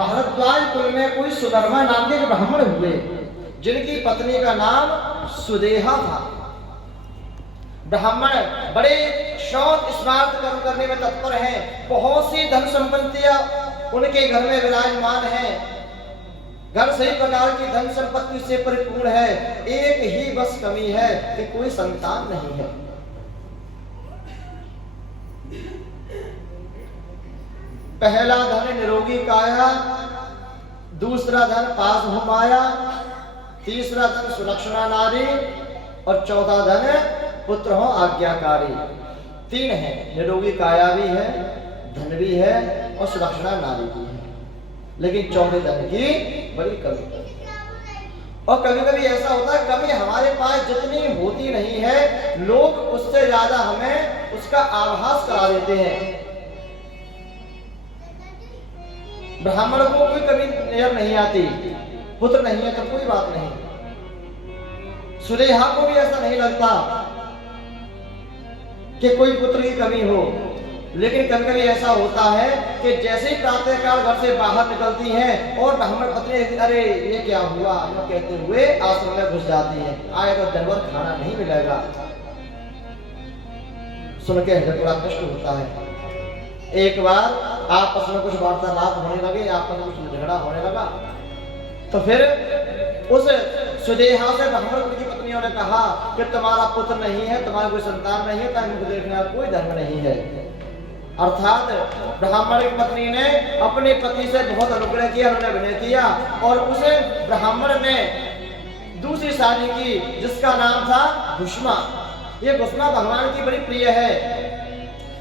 भारद्वाज कुल में कोई सुधर्मा नाम के ब्राह्मण हुए, जिनकी पत्नी का नाम सुदेहा था। ब्राह्मण बड़े शौच स्मार्त कर्म करने में तत्पर हैं, बहुत सी धन संपत्तियां उनके घर में विराजमान हैं, घर सही प्रकार की धन संपत्ति से परिपूर्ण है, एक ही बस कमी है कि कोई संतान नहीं है। पहला धन निरोगी काया, दूसरा धन पास हो माया, तीसरा धन सुलक्षणा नारी और चौथा धन पुत्र हो आज्ञाकारी। तीन है, निरोगी काया भी है, धन भी है और सुलक्षणा नारी भी है, लेकिन चौथे धन की बड़ी कमी। और कभी कभी ऐसा होता है कभी हमारे पास जितनी होती नहीं है, लोग उससे ज्यादा हमें उसका आभास करा देते हैं। ब्राह्मण को कोई कभी नजर नहीं आती, पुत्र नहीं है तो कोई बात नहीं। सुदेहा को भी ऐसा नहीं लगता कि कोई पुत्र की कमी हो, लेकिन कभी कभी ऐसा होता है कि जैसे ही प्रातःकाल घर से बाहर निकलती हैं और ब्राह्मण पत्नी अरे ये क्या हुआ ये कहते हुए आश्रम में घुस जाती हैं, आए तो दिन भर खाना नहीं मिलेगा। सुन के हृदय बड़ा कष्ट होता है। एक बार आपस में कुछ वार्तालाप होने लगे, आपस में कुछ झगड़ा होने लगा, तो फिर उस सुदेहा से ब्राह्मण की पत्नियों ने कहा कि तुम्हारा पुत्र नहीं है, तुम्हारा कोई संतान नहीं है, तो देखने का कोई धर्म नहीं है। अर्थात ब्राह्मण की पत्नी ने अपने पति से बहुत अनुग्रह किया, उन्होंने विनय किया और उसे ब्राह्मण ने दूसरी शादी की, जिसका नाम था घुष्मा। ये घुष्मा भगवान की बड़ी प्रिय है,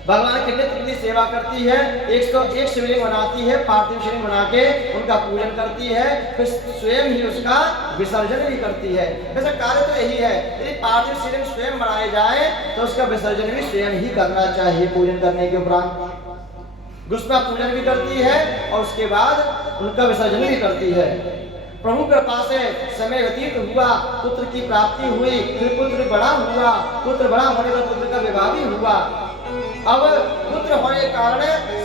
भगवान की नित्य की सेवा करती है, 101 शिवलिंग बनाती है, पार्थिव शिवलिंग बना के उनका पूजन करती है, फिर स्वयं ही उसका विसर्जन भी करती है। वैसे कार्य तो यही है, यदि पार्थिव शिवलिंग स्वयं बनाए जाए तो उसका विसर्जन भी स्वयं ही करना चाहिए पूजन करने के उपरांत। घुष्मा पूजन भी करती है और उसके बाद उनका विसर्जन भी करती है। प्रभु कृपा से समय व्यतीत हुआ, पुत्र की प्राप्ति हुई, फिर पुत्र बड़ा हुआ, पुत्र बड़ा होने पर पुत्र का विवाह भी हुआ। अब पुत्र होने के कारण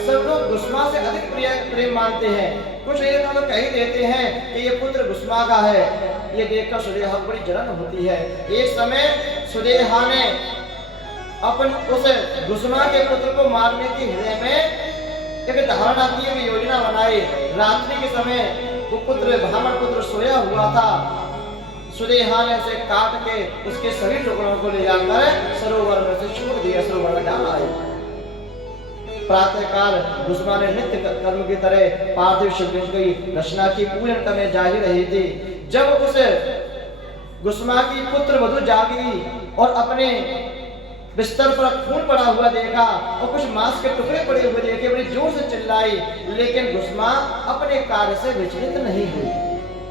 सब लोग घुष्मा से अधिक प्रेम मानते हैं। कुछ तो कह ही देते हैं कि ये पुत्र घुष्मा का है। ये देखकर सुदेहा को बड़ी जलन होती है। एक समय सुदेहा ने अपन उस घुष्मा के पुत्र को मारने की हृदय में एक धारणा की, एक योजना बनाई। रात्रि के समय वो पुत्र ब्राह्मण पुत्र सोया हुआ था, सुदेहा ने उसे काट के उसके सभी टुकड़ों को ले जाकर सरोवर में से छोड़ दिया, सरोवर में डाल आए। प्रातःकाल घुष्मा ने नित्य कर्म की तरह पार्थिव शिवलिंग की रचना की, पूजन करने जा ही रही थी। जब उस घुष्मा की पुत्र वधू जागी और अपने बिस्तर पर खून पड़ा हुआ देखा और कुछ मांस के टुकड़े पड़े हुए देखे, बड़ी जोर से चिल्लाई, लेकिन घुष्मा अपने कार्य से विचलित नहीं हुई।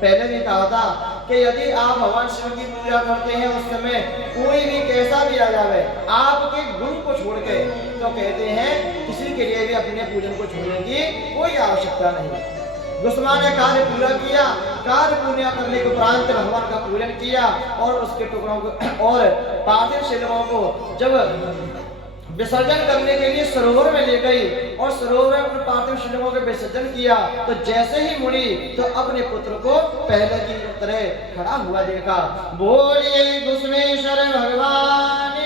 पहले भी कहा था कि यदि आप भगवान शिव की पूजा करते हैं उस समय कोई भी कैसा भी आ जाए, आपके गुरु को छोड़ के, तो कहते हैं किसी के लिए भी अपने पूजन को छोड़ने की कोई आवश्यकता नहीं। घुष्मा ने कार्य पूरा किया, कार्य पूर्ण करने के उपरांत भगवान का पूजन किया और उसके टुकड़ों को और पार्थिव शिवलिंगों को जब विसर्जन करने के लिए सरोवर में ले गई और सरोवर में पार्थिव शिवलिंगों के विसर्जन किया, तो जैसे ही मुड़ी तो अपने पुत्र को पहले की तरह खड़ा हुआ देखा। बोलिए घुष्मेश्वर भगवान